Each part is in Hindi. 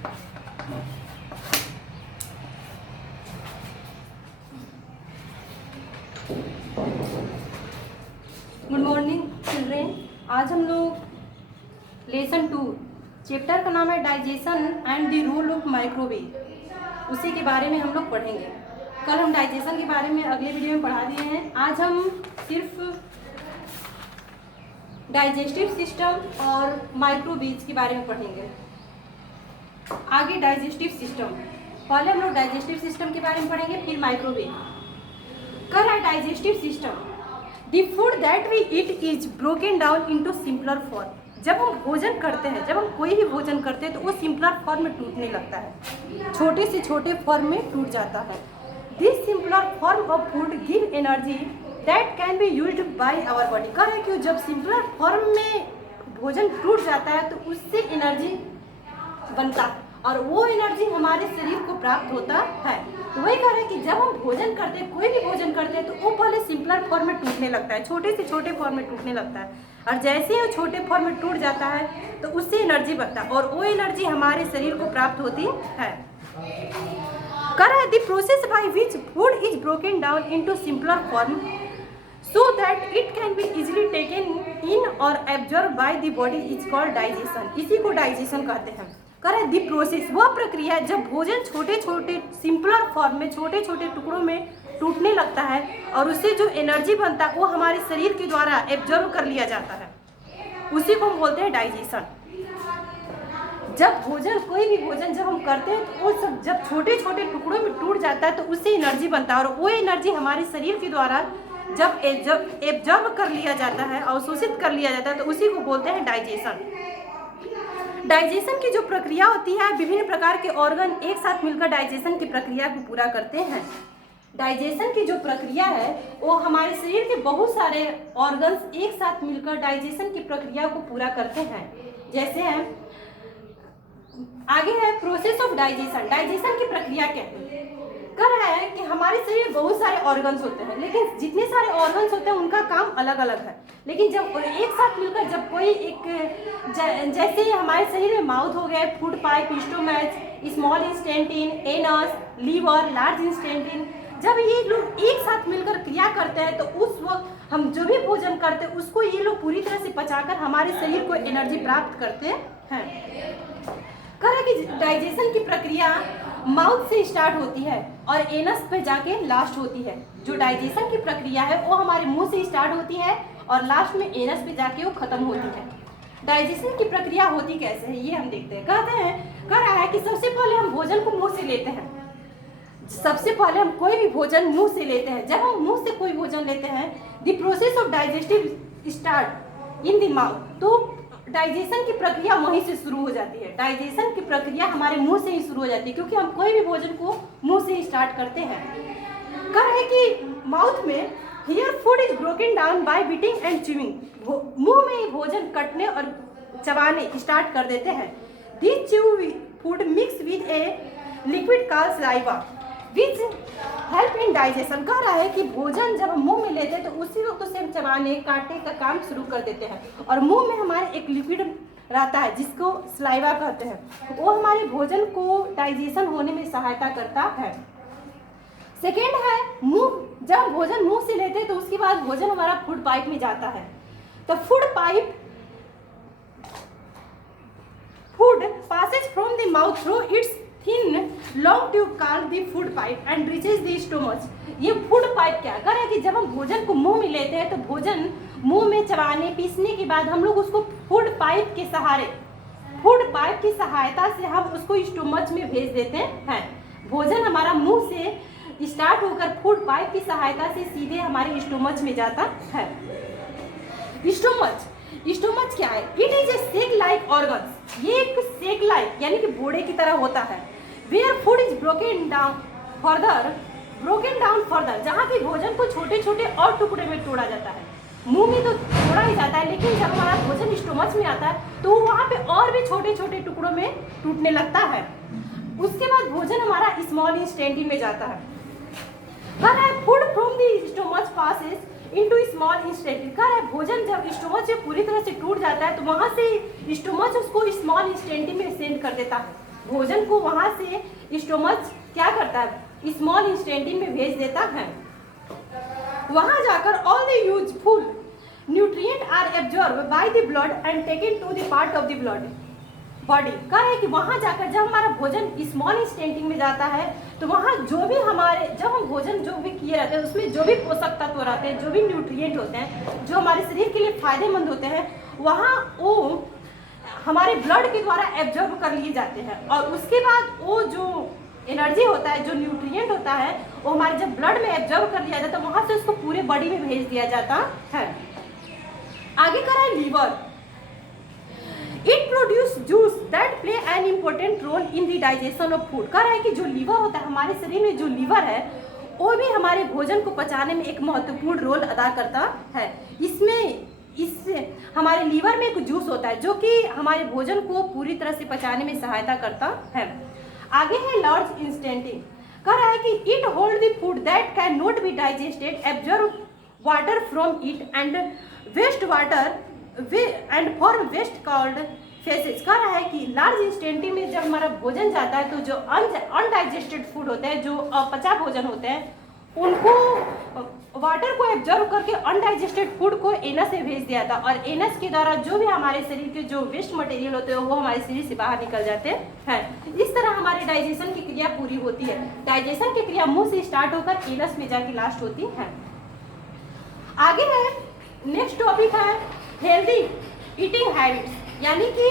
Good morning children. आज हम लोग लेसन 2 चैप्टर का नाम है digestion and the role of microwave, उसी के बारे में हम लोग पढ़ेंगे। कल हम डाइजेशन के बारे में अगले वीडियो में पढ़ा दिए हैं। आज हम सिर्फ डाइजेस्टिव सिस्टम और माइक्रोवेव्स के बारे में पढ़ेंगे। आगे डाइजेस्टिव सिस्टम, पहले हम लोग डाइजेस्टिव सिस्टम के बारे में पढ़ेंगे, फिर माइक्रोवेव। कर रहा है digestive system, the food that we eat is broken down into simpler form. जब हम भोजन करते हैं, जब हम कोई भी भोजन करते हैं तो वो सिंपलर फॉर्म में टूटने लगता है, छोटे से छोटे फॉर्म में टूट जाता है। This simpler form of food give energy that can be used by our body. कह रहे हैं कि जब सिंपलर फॉर्म में भोजन टूट जाता है तो उससे एनर्जी बनता है और वो एनर्जी हमारे शरीर को प्राप्त होता है। तो वही कह रहे हैं कि जब हम भोजन करते हैं, कोई भी भोजन करते हैं, तो वो पहले सिंपलर फॉर्म में टूटने लगता है, छोटे से छोटे फॉर्म में टूटने लगता है, और जैसे ही वो छोटे फॉर्म में टूट जाता है तो उससे एनर्जी बनता है और वो एनर्जी हमारे शरीर को प्राप्त होती है। कह रहा है the process by which food is broken down into simpler form so that it can be easily taken in or absorbed by the body is called digestion। इसी को डाइजेशन कहते हैं। कह रहे दी प्रोसेस, वह प्रक्रिया जब भोजन छोटे छोटे सिंपलर फॉर्म में छोटे छोटे टुकड़ों में टूटने लगता है और उससे जो एनर्जी बनता है वो हमारे शरीर के द्वारा एब्जॉर्ब कर लिया जाता है, उसी को हम बोलते हैं डाइजेशन। जब भोजन, कोई भी भोजन जब हम करते हैं तो वो सब जब छोटे छोटे टुकड़ों में टूट जाता है तो उससे एनर्जी बनता है और वो एनर्जी हमारे शरीर के द्वारा जब एब्जॉर्ब कर लिया जाता है, अवशोषित कर लिया जाता है, तो उसी को बोलते हैं डाइजेशन। डाइजेशन की जो प्रक्रिया होती है, विभिन्न प्रकार के ऑर्गन एक साथ मिलकर डाइजेशन की प्रक्रिया को पूरा करते हैं। डाइजेशन की जो प्रक्रिया है वो हमारे शरीर के बहुत सारे ऑर्गन्स एक साथ मिलकर डाइजेशन की प्रक्रिया को पूरा करते हैं। जैसे है, आगे है प्रोसेस ऑफ डाइजेशन। डाइजेशन की प्रक्रिया क्या है? कह रहा है कि हमारे शरीर में बहुत सारे ऑर्गन्स होते हैं, लेकिन जितने सारे ऑर्गन्स होते हैं उनका काम अलग अलग है। लेकिन जब एक साथ मिलकर, जब कोई एक जैसे हमारे शरीर में माउथ हो गया, food pipe, stomach, small intestine, anus, liver, large intestine, जब ये लोग एक साथ मिलकर क्रिया करते हैं तो उस वक्त हम जो भी भोजन करते हैं उसको ये लोग पूरी तरह से पचाकर हमारे शरीर को एनर्जी प्राप्त करते हैं। कह रहा है कि डाइजेशन की प्रक्रिया माउथ से स्टार्ट होती है और एनस पे जाके लास्ट होती है। जो डाइजेशन की प्रक्रिया है वो हमारे मुंह से स्टार्ट होती है और लास्ट में एनस पे जाके वो खत्म होती है। डाइजेशन की प्रक्रिया होती कैसे है ये हम देखते हैं। कह रहा है कि सबसे पहले हम भोजन को मुंह से लेते हैं। सबसे पहले हम कोई भी भोजन मुंह से लेते हैं। जब हम मुंह से कोई भोजन लेते हैं, the process of digestive start in the mouth, तो डाइजेशन की प्रक्रिया वहीं से शुरू हो जाती है। डाइजेशन की प्रक्रिया हमारे मुंह से ही शुरू हो जाती है, क्योंकि हम कोई भी भोजन को मुंह से ही स्टार्ट करते हैं। कह रहे हैं कि माउथ में here food is broken down by beating and chewing. मुंह में ही भोजन कटने और चबाने स्टार्ट कर देते हैं। This chew food mix with a liquid called saliva which help in digestion. कह रहा है कि भोजन जब हम मुंह में लेते हैं तो उसी वक्त उसे हम चबाने काटने का काम शुरू कर देते हैं और मुंह में हमारे एक लिक्विड रहता है जिसको सलाइवा कहते हैं, वो हमारे भोजन को डाइजेशन होने में सहायता करता है। सेकेंड है मुंह, जब हम भोजन मुंह से लेते हैं तो उसके बाद भोजन हमारा फूड पाइप में जाता है। तो food passes from the mouth through its thin long tube called the food pipe and reaches the stomach। ये फूड पाइप क्या कर रहा है कि जब हम भोजन को मुंह में लेते हैं तो भोजन मुंह में चबाने पीसने के बाद हम लोग उसको फूड पाइप के सहायता से हम उसको स्टोमच में भेज देते हैं। भोजन हमारा मुंह से स्टार्ट होकर फूड पाइप की सहायता से सीधे हमारे स्टोमच में जाता है। स्टोमच क्या है? It is a sac like organ. ये एक सेक लाइक यानी कि बोड़े की तरह होता है। Where food is broken down further, जहाँ की भोजन को छोटे छोटे और टुकड़े में तोड़ा जाता है। मुंह में तो तोड़ा ही जाता है, लेकिन जब हमारा भोजन स्टोमच में आता है तो वहाँ पे और भी छोटे छोटे टुकड़ों में टूटने लगता है। उसके बाद भोजन हमारा स्मॉल इंटेस्टाइन में जाता है। Food from the stomach passes into small intestine. कह रहा है भोजन जब स्टोमच से पूरी तरह से टूट जाता है तो वहाँ से स्टोमच उसको स्मॉल इंटेस्टाइन में सेंड कर देता है। भोजन को वहां से स्टोमच क्या करता है, स्मॉल इंटेस्टाइन में भेज देता है। वहां जाकर all the useful nutrient are absorb by the blood and taken to the part of the blood body. कह रहे हैं कि वहां जाकर जब हमारा भोजन स्मॉल इंटेस्टाइन में जाता है तो वहां जो भी हमारे, जब हम भोजन जो भी किए रहते हैं उसमें जो भी पोषक तत्व रहते हैं, जो भी न्यूट्रिएंट होते हैं, जो हमारे शरीर के लिए फायदेमंद होते हैं, वहाँ वो हमारे ब्लड के द्वारा एब्जॉर्ब कर लिए जाते हैं। और उसके बाद वो जो एनर्जी होता है, जो न्यूट्रिएंट होता है, वो हमारे जब ब्लड में एब्जॉर्ब कर लिया जाता है वहाँ से उसको पूरे बॉडी में भेज दिया जाता है। आगे करा है liver. It produce juice that play an important role in the digestion of food. कह रहा है कि जो लीवर होता है, हमारे शरीर में जो लीवर है वो भी हमारे भोजन को पचाने में एक महत्वपूर्ण रोल अदा करता है। इससे हमारे लीवर में एक जूस होता है जो कि हमारे भोजन को पूरी तरह से पचाने में सहायता करता है। आगे है लार्ज इंटेस्टाइन। कह रहा है कि it hold the food that can not be digested, absorb water from it and waste water and form waste called faeces. कह रहा है कि लार्ज इंटेस्टाइन में जब हमारा भोजन जाता है तो जो अनडाइजेस्टेड फूड होते हैं, जो अपचा भोजन होते हैं, उनको वाटर को एब्जॉर्व करके अनडाइजेस्टेड फूड को एनस से भेज दिया था। और एनस के द्वारा जो भी हमारे शरीर के जो वेस्ट मटेरियल होते हैं वो हमारे शरीर से बाहर निकल जाते हैं। इस तरह हमारे डाइजेशन की क्रिया पूरी होती है। डाइजेशन की क्रिया मुंह से स्टार्ट होकर एनस में जाके लास्ट होती है। आगे है नेक्स्ट टॉपिक है हेल्दी ईटिंग हैबिट्स, यानी कि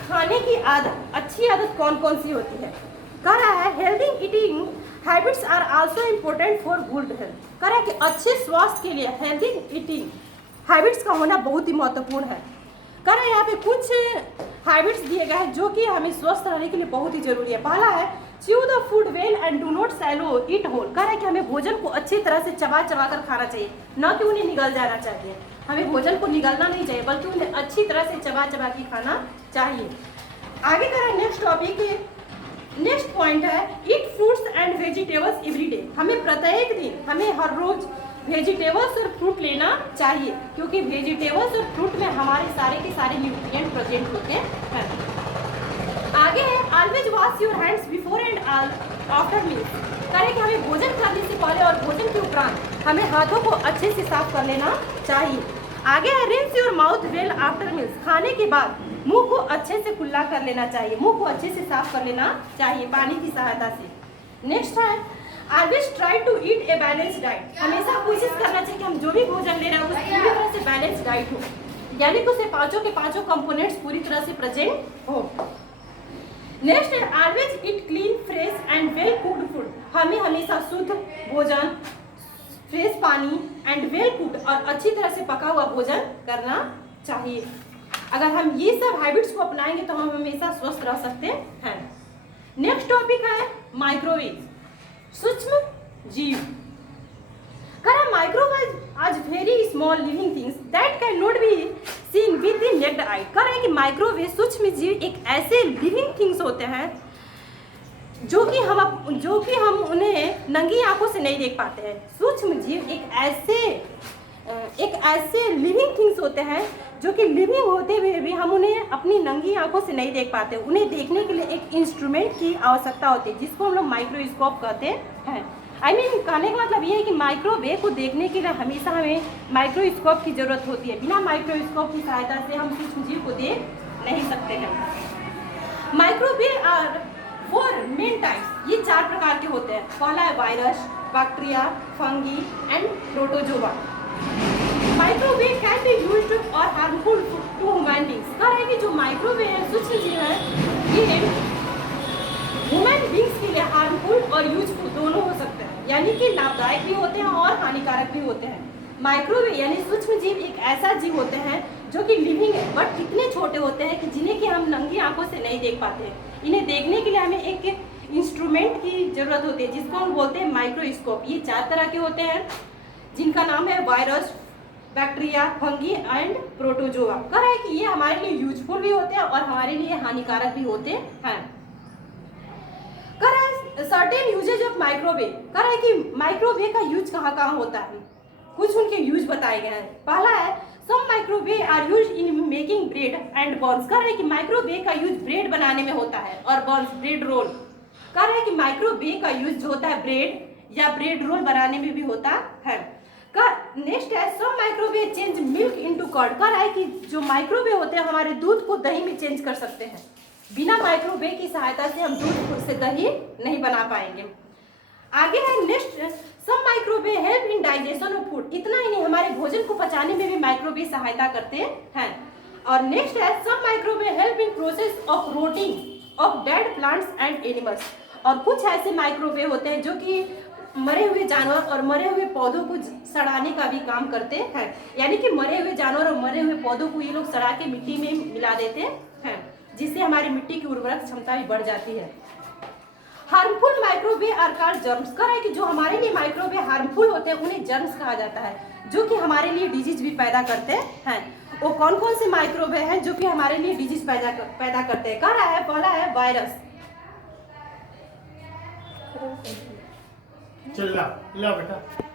खाने की आदत, अच्छी आदत कौन कौन सी होती है। कह रहा है healthy eating habits are also important for good health. कह रहा है कि अच्छे स्वास्थ्य के लिए हेल्दी ईटिंग हैबिट्स का होना बहुत ही महत्वपूर्ण है। कह रहा है यहाँ पे कुछ हैबिट्स दिए गए हैं जो कि हमें स्वस्थ रहने के लिए बहुत ही जरूरी है। पहला है chew the food well and do not swallow it whole. कह रहा है कि हमें भोजन को अच्छी तरह से चबा चबा कर खाना चाहिए, न कि उन्हें निगल जाना चाहिए। हमें भोजन को निगलना नहीं चाहिए बल्कि उन्हें अच्छी तरह से चबा चबा के खाना चाहिए। आगे कह रहा है नेक्स्ट टॉपिक, नेक्स्ट पॉइंट है ईट fruits and vegetables every day. हमें प्रत्येक दिन, हमें हर रोज वेजिटेबल्स और फ्रूट लेना चाहिए, क्योंकि वेजिटेबल्स और फ्रूट में हमारे सारे के सारे न्यूट्रिएंट प्रेजेंट होते हैं। आगे है always wash your hands before and after meals. करें कि हमें भोजन करने से पहले और भोजन के उपरांत हमें हाथों को अच्छे से साफ कर लेना चाहिए। आगे है rinse your mouth well after meals. खाने के बाद मुंह को अच्छे से कुल्ला कर लेना चाहिए, मुंह को अच्छे से साफ कर लेना चाहिए पानी की सहायता से। नेक्स्ट है always try to eat a balance diet. हमेशा कोशिश करना चाहिए कि हम जो भी भोजन ले रहे हैं वो पूरी तरह से बैलेंस डाइट हो, यानी कि उसे पांचों के पांचों कंपोनेंट्स पूरी तरह से प्रेजेंट हो। नेक्स्ट है always eat clean fresh and well cooked food. हमें हमेशा शुद्ध भोजन, फ्रेश पानी एंड वेल कुक्ड और अच्छी तरह से पका हुआ भोजन करना चाहिए। अगर हम ये सब हैबिट्स को अपनाएंगे तो हम हमेशा स्वस्थ रह सकते हैं। नेक्स्ट टॉपिक है माइक्रोवेव, सूक्ष्म जीव। करा माइक्रोवेव आज very small living things that can not be seen with the necked आई। कह रहे हैं कि माइक्रोवेव सूक्ष्म जीव एक ऐसे लिविंग थिंग्स होते हैं जो कि हम उन्हें नंगी आंखों से नहीं देख पाते हैं। सूक्ष्म जीव एक ऐसे लिविंग थिंग्स होते हैं जो कि लिविंग होते हुए भी हम उन्हें अपनी नंगी आंखों से नहीं देख पाते। उन्हें देखने के लिए एक इंस्ट्रूमेंट की आवश्यकता होती है जिसको हम लोग माइक्रोस्कोप कहते हैं। कहने का मतलब ये है कि माइक्रोवेव को देखने के लिए हमेशा हमें माइक्रोस्कोप की जरूरत होती है। बिना माइक्रोस्कोप की सहायता से हम सूक्ष्म जीव को देख नहीं सकते हैं। माइक्रोवेव आर 4 मेन टाइप्स, ये 4 प्रकार के होते हैं। पहला है virus, bacteria, fungi and protozoa. Microwave can be used और हार्मफुल टू ह्यूमन बींग्स। कह रहे हैं कि जो माइक्रोवेव है, सूक्ष्म जीव है, ये ह्यूमन बींग्स के लिए हार्मफुल और यूजफुल दोनों हो सकते हैं, यानी कि लाभदायक भी होते हैं और हानिकारक भी होते हैं। माइक्रोवेव यानी सूक्ष्म जीव एक ऐसा जीव होते हैं जो कि लिविंग है बट इतने छोटे होते हैं कि जिन्हें कि हम नंगी आंखों से नहीं देख पाते हैं। इन्हें देखने के लिए हमें एक इंस्ट्रूमेंट की जरूरत होती है जिसको हम बोलते हैं माइक्रोस्कोप। ये 4 तरह के होते हैं जिनका नाम है virus, bacteria, fungi and protozoa. कह रहा है कि ये हमारे लिए यूजफुल भी होते हैं और हमारे लिए हानिकारक भी होते हैं। कह रहा है सर्टेन यूजेज ऑफ माइक्रोवेव। कह रहा है कि माइक्रोवेव का यूज कहाँ कहाँ होता है, कुछ उनके यूज बताए गए हैं। पहला है some microwave are use in making bread and buns. कह रहे हैं कि माइक्रोवेव का यूज ब्रेड बनाने में होता है और बॉन्स ब्रेड रोल। कह रहे हैं कि माइक्रोवेव का यूज जो होता है ब्रेड या ब्रेड रोल बनाने में भी होता है। नेक्स्ट है some microwave change milk into curd. कह रहा है कि जो माइक्रोवेव होते हैं हमारे दूध को दही में चेंज कर सकते हैं। बिना माइक्रोवेव की सहायता से हम दूध से दही नहीं बना पाएंगे। आगे है next sum microwave help in digestion of food. इतना ही नहीं, हमारे भोजन को पचाने में भी माइक्रोवेव सहायता करते हैं। और नेक्स्ट है some microwave help in process of rotting of dead plants and animals. और कुछ ऐसे माइक्रोवेव होते हैं जो कि मरे हुए जानवर और मरे हुए पौधों को सड़ाने का भी काम करते हैं। यानी कि मरे हुए जानवर और मरे हुए पौधों को ये लोग सड़ा के मिट्टी में मिला देते हैं, जिससे हमारी मिट्टी की उर्वरक क्षमता भी बढ़ जाती है। Harmful microwave are called germs. कह रहा है कि जो हमारे लिए माइक्रोवेव हार्मफुल होते हैं उन्हें जर्म्स कहा जाता है, जो कि हमारे लिए डिजीज भी पैदा करते हैं। वो कौन कौन से माइक्रोवेव हैं जो कि हमारे लिए डिजीज पैदा करते हैं? कह रहा है पहला है वायरस। चल ला बेटा।